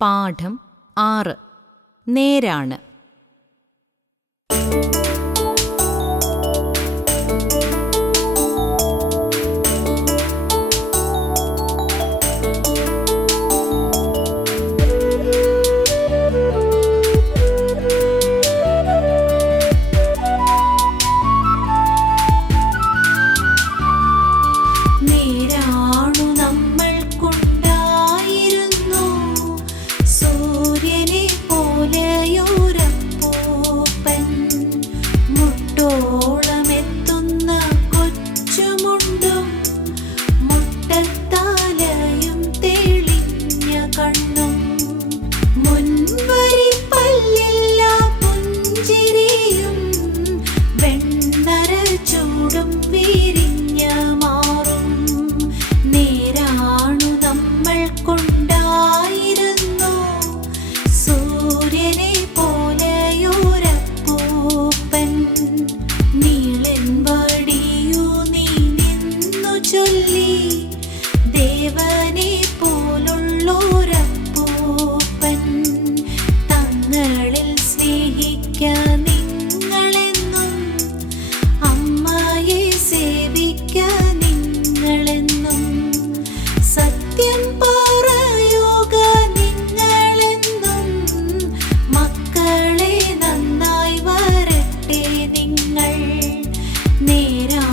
പാഠം 6. നേരാണ്. ദേവനെ പോലുള്ളോരപ്പൂപ്പൻ തങ്ങളിൽ സ്നേഹിക്കാൻ നിങ്ങളെന്നും അമ്മയെ സേവിക്കാൻ നിങ്ങളെന്നും സത്യം പറയുക നിങ്ങളെന്നും മക്കളെ നന്നായി വരട്ടെ നിങ്ങൾ നേരാ